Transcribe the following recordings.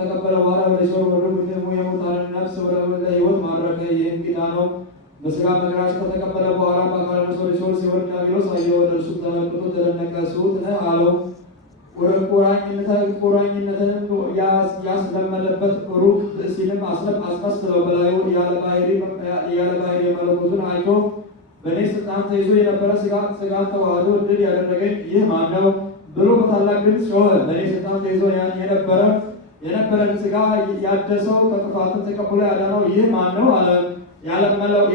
ከተቀበለ በኋላ ወደ ሲኦል ወረደ። የሙታንን ነፍስ ወደ ሕይወት ማረከ። ይህም ጌታ ነው። በሥጋ መከራን ከተቀበለ በኋላ በአካለ ነፍስ ወደ ሲኦል ሲወርድ ዲያብሎስ አየው። ወደ እርሱም ተመልክቶ ተደነቀ። ስሑት ነህ አለው። ቁራኝነትንም ያስለመደበት ሩቅ ሲልም አስመስለው በላዩ ያለ ባሕርይ መለኮቱን አይቶ በእኔ ስልጣን ተይዞ የነበረ ሥጋን ተዋህዶ ድል ያደረገኝ ይህ ማን ነው ብሎ በታላቅ ድምፅ ጮኸ። በእኔ ስልጣን ተይዞ የነበረን ሥጋ ያደሰው ከጥፋትን ተቀብሎ ያዳነው ይህ ማን ነው አለ። ያለመለወጥ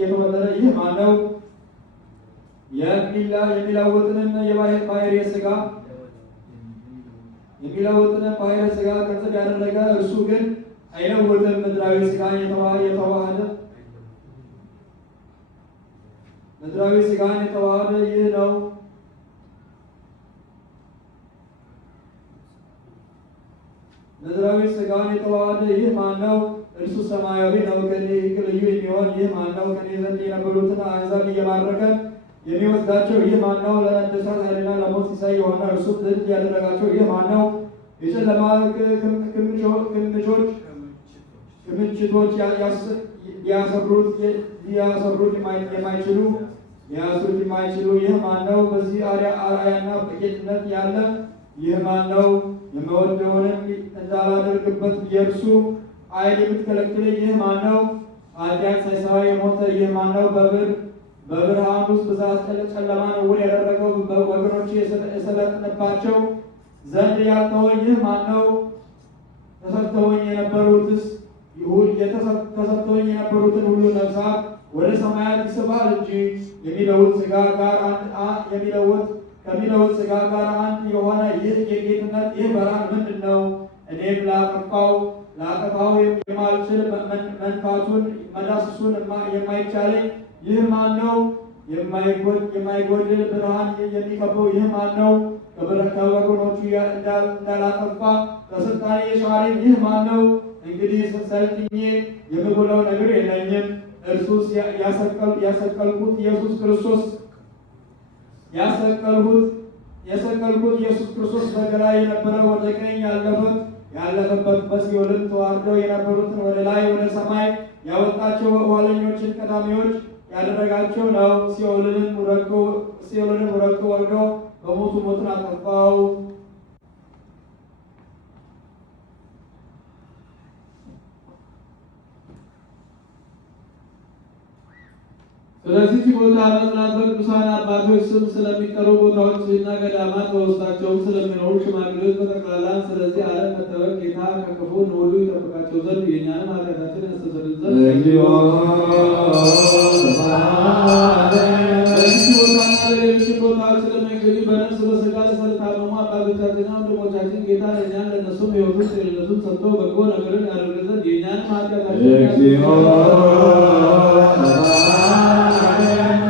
የተወለደ ይህ ማን ነው? የሚለውጥንም ባሕርየ ሥጋ ገንዘብ ያደረገ እርሱ ግን አይለውጥም። ምድራዊ ሥጋን የተዋሃደ ይህ ነው። ምድራዊ ሥጋን የተዋሃደ ይህ ማን ነው? እርሱ ሰማያዊ ነው። ከኔ ልዩ የሚሆን ይህ ማን ነው? ከኔ ዘንድ የነበሩትን አሕዛብ እየማረከ የሚወስዳቸው ይህ ማን ነው? ለነገሥታት ኃይልና ለሞት ሲሳይ የሆነ እርሱ ድል ያደረጋቸው ይህ ማን ነው? የጨለማ ክምችቶች ሊያሰሩት የማይችሉ ይህ ማን ነው? በዚህ አርአያና በጌትነት ያለ ይህ ማን ነው? የምወደውንም እንዳላደርግበት የእርሱ ዓይን የምትከለክል ይህ ማን ነው? ኃጢአት ሳይሠራ የሞተ ይህ ማን ነው? በብርሃን ውስጥ ብዛት ጨለማን እውር ያደረገው ወገኖች የሰለጥንባቸው ዘንድ ያልተወኝ ይህ ማን ነው? ተሰጥተውኝ የነበሩትን ሁሉ ነፍሳት ወደ ሰማያት ይስባል እንጂ ከሚለውጥ ሥጋ ጋር አንድ የሆነ ይህ የጌትነት ይህ ብርሃን ምንድን ነው? እኔም ላጠፋው የማልችል መንካቱን መዳሰሱን የማይቻለኝ ይህ ማን ነው? የማይጎድል ብርሃን የሚከበው ይህ ማን ነው? ከወገኖቹ እንዳላጠፋ ከስልጣኔ የሻረኝ ይህ ማን ነው? እንግዲህ ሰልጥኜ የምጎላው ነገር የለኝም። እርሱስ ያሰቀልኩት ኢየሱስ ክርስቶስ በግራ የነበረ ወደ ቀኝ ያለፈበት በሲኦልም ተዋርደው የነበሩትን ወደ ላይ ወደ ሰማይ ያወጣቸው ኋለኞችን ቀዳሚዎች ያደረጋቸው ነው። ሲኦልንም ረግጦ ወርዶ በሞቱ ሞትን አጠፋው። ስለዚህ ቦታ መጽናት በቅዱሳን አባቶች ስም ስለሚጠሩ ቦታዎችና ገዳማት በውስጣቸውም ስለሚኖሩ ሽማግሌዎች በጠቅላላ ስለዚህ ዓለም መጠበቅ ጌታ ከክፉ ሁሉ ይጠብቃቸው ዘንድ የእኛንም ኃጢአታችን ያስተሰርይ ዘንድ በዚህ ቦታና በሌሎች ቦታዎች ስለሚገኙ በነፍስ በሥጋ ስለታመሙ አባቶቻችንና ወንድሞቻችን ጌታ ለእኛም ለእነሱም ሕይወቱን ጤንነቱን ሰጥቶ በጎ ነገርን ያደርግ ዘንድ የእኛንም ኃጢአታችን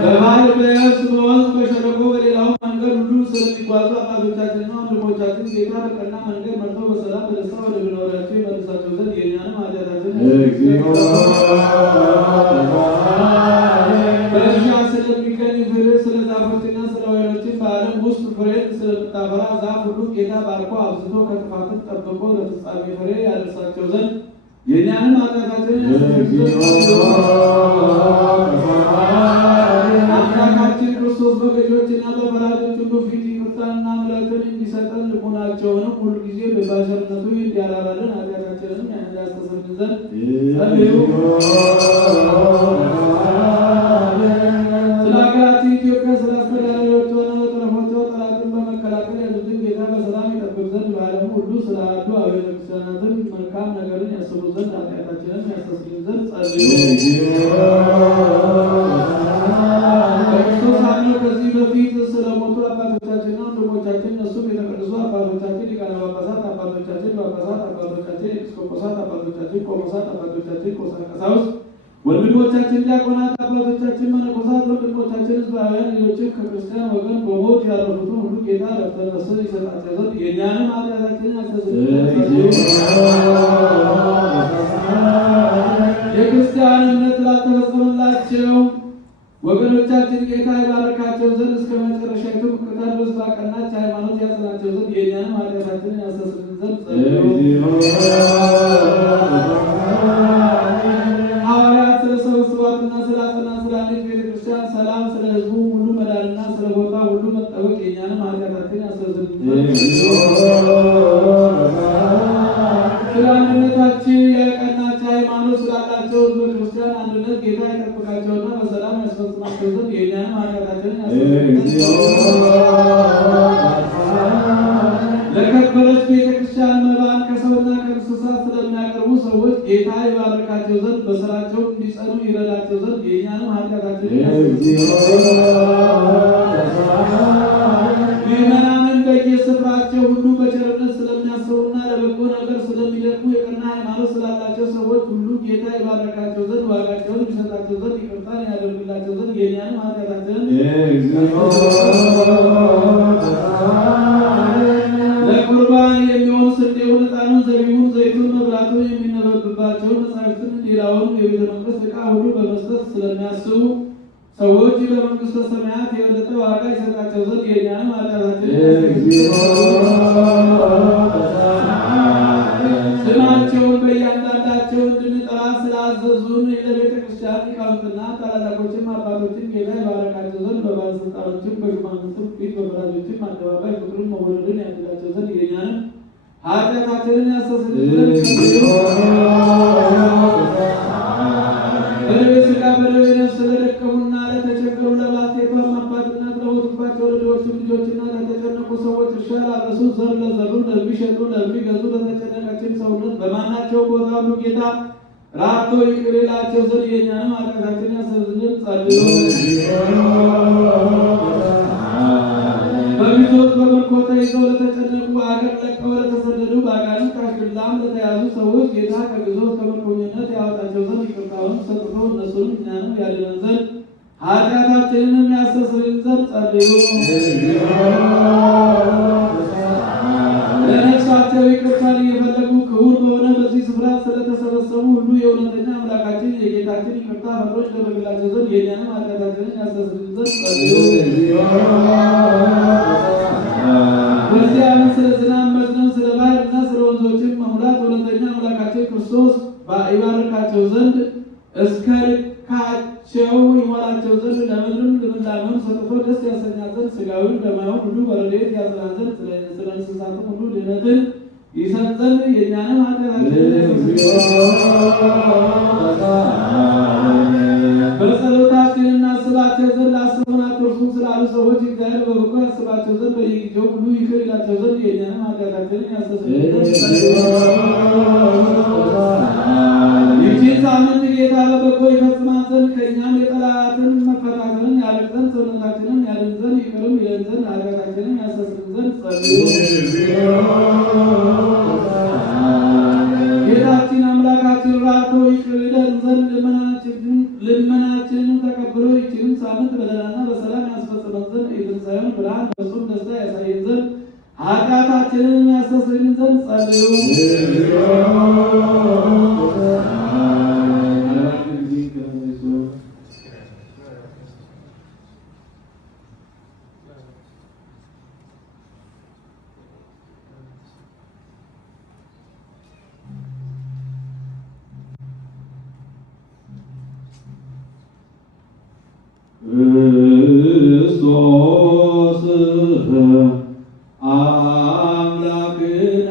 በባህር በየብስ በወንዝ በሸለቆ በሌላው መንገድ ሁሉ ስለሚጓዙ አባቶቻችንና ወንድሞቻችን ጌታ በቀና መንገድ መርቶ በሰላም በደስታ ወደ መኖሪያቸው ይመልሳቸው ዘንድ የእኛንም ኃጢአታችንን በእርሻ ስለሚገኝ ፍሬ ስለ ዛፎችና ስለ ወይኖችም በዓለም ውስጥ ፍሬን ስለምታፈራ ዛፍ ሁሉ ጌታ ባርኮ አብዝቶ ከጥፋትን ጠብቆ ለፍጻሜ ፍሬ ያደርሳቸው ዘንድ የእኛንም ኃጢአታችንን አምላካችን ክርስቶስ በገዦችና በፈራጆች ሁሉ ፊት ይቅርታንና ምሕረትን እንዲሰጠን ልቡናቸውንም ሁሉ ጊዜ በቸርነቱ እንዲያራራልን ኃጢአታችንንም ያስተሰርይ ዘንድ ጸልዩ። ስለ ሀገራችን ኢትዮጵያ ስለ አስተዳዳሪዎቿና በጠረፎቿ ጠላትን በመከላከል ያሉትን ጌታ በሰላም ይጠብቅ ዘንድ በዓለሙ ሁሉ ስለ አሐዱ አብያተ ክርስቲያናትን መልካም ነገርን ያስቡ ዘንድ ኃጢአታችንን ያስተሰርይ ዘንድ ጸልዩ። በክርስቶስ አምነው ከዚህ በፊት ስለሞቱ አባቶቻችንና ወንድሞቻችን እነሱም የተቀደሱ አባቶቻችን ሊቃነ ጳጳሳት፣ አባቶቻችን ጳጳሳት፣ አባቶቻችን ኤጲስቆጶሳት፣ አባቶቻችን ቆሞሳት፣ አባቶቻችን ቀሳውስት፣ ወንድሞቻችን ዲያቆናት፣ አባቶቻችን መነኮሳት፣ ወንድሞቻችን ሕዝባውያን ልጆችም ከክርስቲያን ወገን በሞት ያረፉትን ሁሉ ጌታ ዕረፍተ ነፍስን ይሰጣቸው ዘንድ የእኛንም ኃጢአታችንን ያስተሰርይ ዘንድ የክርስቲያን እምነት ላልተፈጸመላቸው ወገኖቻችን ጌታ ይባርካቸው ዘንድ እስከ መጨረሻይቱ ቅጣት ድረስ ባቀናች ሃይማኖት ያጽናቸው ዘንድ የእኛንም ኃጢአታችንን ያስተሰርይ ዘንድ ሐዋርያት ስለሰበሰቧትና ስላጸናት ስለ አንዲት ቤተክርስቲያን ሰላም፣ ስለ ሕዝቡ ሁሉ መዳንና ስለ ቦታ ሁሉ መጠበቅ የእኛንም ኃጢአታችንን ያስተሰርይልን። ስለ አንድነታችን የቀናች ሃይማኖት ስላላቸው ሕዝበ ክርስቲያን አንድነት ጌታ ይጠብቃቸውና በሰላም ያስፈጽማቸው ዘንድ የእኛንም ኃጢአታችንን ያስተሰርይልን። ለከበረች ቤተክርስቲያን መባን ከሰውና ከእንስሳት ስለሚያቀርቡ ሰዎች ጌታ ይባርካቸው ዘንድ በስራቸው እንዲጸኑ ይረዳቸው ዘንድ የእኛንም ኃጢአታችንን ያስተሰርይልን። ምዕመናንን በየስፍራቸው ሁሉ በቸርነት ስለሚያስቡና ለበጎ ነገር ስለሚደክሙ የቀና ሃይማኖት ስላላቸው ሰዎች ሁሉ ጌታ ይባርካቸው ዘንድ ዋጋቸውን ይሰጣቸው ዘንድ ይቅርታን ያደርግላቸው ዘንድ የእኛንም ኃጢአታችንን ለቁርባን የሚሆን ስንዴውን፣ ዕጣኑን፣ ዘቢቡን፣ ዘይቱን፣ መብራቱን የሚነበብባቸውን መጻሕፍትን ሌላውን የቤተ መቅደስ ዕቃ ሁሉ በመስጠት ስለሚያስቡ ሰዎች በመንግሥተ ሰማያት የበለጠ ዋጋ ይሰጣቸው ዘንድ የእኛንም ኃጢአታችንን ስማቸውን በእያንዳንዳቸው እንድንጠራ ስላዘዙን ለቤተ ክርስቲያን ሊቃውንትና ታላላቆችም አባቶችም ጌታ ይባረካቸው ዘንድ በባለሥልጣኖችም በሹማምንትም ፊት በፈራጆችም አደባባይ ፍቅርን መወደድን ያድላቸው ዘንድ የእኛንም ኃጢአታችንን ያስተሰርይልን። በደዌ ሥጋ በደዌ ነፍስ ለደከሙና ለተቸገሩ ለባልቴቷም አባትናት ለሞቱባቸው ለድሆችም ልጆችና ለተጨነቁ ሰዎች እርሻ ላረሱ ዘር ለዘሩ ለሚሸጡ ለሚገዙ ለተጨነቀችም ሰውነት በማናቸው ቦታ ሁሉ ጌታ ራቶ ይቅር ይላቸው ዘንድ የእኛንም ኃጢአታችንን ያስተሰርይልን። በግዞት በምርኮ ተይዘው ለተጨነቁ አገር ለቀው ለተሰደዱ በአጋንንት አሽክላም ለተያዙ ሰዎች ጌታ ከግዞት ከምርኮኝነት ያወጣቸው ዘንድ ይቅርታውን ሰጥቶ እነሱንም እኛንም ያድነን ዘንድ ኃጢአታችንንም ያስተሰርይልን ዘንድ ጸልዩ። ለነፍሳቸው ይቅርታን እየፈለጉ ክቡር በሆነ በዚህ ስፍራ ስለተሰበሰቡ ሁሉ የእውነተኛ አምላካችን የጌታችን ይቅርታ ፈጥኖ ይደረግላቸው ዘንድ የእኛንም ኃጢአታችንን ያስተሰርይልን ዘንድ ጸልዩ። በዚህ ዓመት ስለ ዝናብ መዝነብ፣ ስለ ባሕርና ስለ ወንዞችን መሙላት እውነተኛ አምላካችን ክርስቶስ ይባርካቸው ዘንድ እስከ ልካቸው ይሞላቸው ዘንድ ለምድርም ልምላሜውን ሰጥቶ ደስ ያሰኛት ዘንድ ሥጋዊውን ደማዊውን ሁሉ በረድኤት ያጽናን ዘንድ ስለ እንስሳትም ሁሉ ድኅነትን ይሰጥ ዘንድ የእኛንም ኃጢአታችንን በጸሎታችን እናስባቸው ዘንድ ላስቡን አትርሱን ስላሉ ሰዎች እግዚአብሔር በበጎ ያስባቸው ዘንድ በየጊዜው ሁሉ ይቅር ይላቸው ዘንድ የእኛንም ኃጢአታችንን ያስተሰርይልን። ይህችን ሳምንት ጌታ በበጎ ይፈጽማት ዘንድ ከእኛም የጠላትን መፈታተንን ያደርግ ዘንድ ሰውነታችንን ያድን ዘንድ ይቅርም ይለን ዘንድ ኃጢአታችንን ያስተሰርይ ዘንድ ጸልዩ። ጌታችን አምላካችን ራርቶ ይቅር ይለን ዘንድ ልመናችንን ተቀብሎ ይህችንን ሳምንት በደህናና በሰላም ያስፈጽመን ዘንድ የትንሣኤውን ብርሃን በእርሱም ደስታ ያሳየን ዘንድ ኃጢአታችንን ያስተሰርይልን ዘንድ ጸልዩ። ክርስቶስ አምላክነ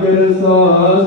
Christos,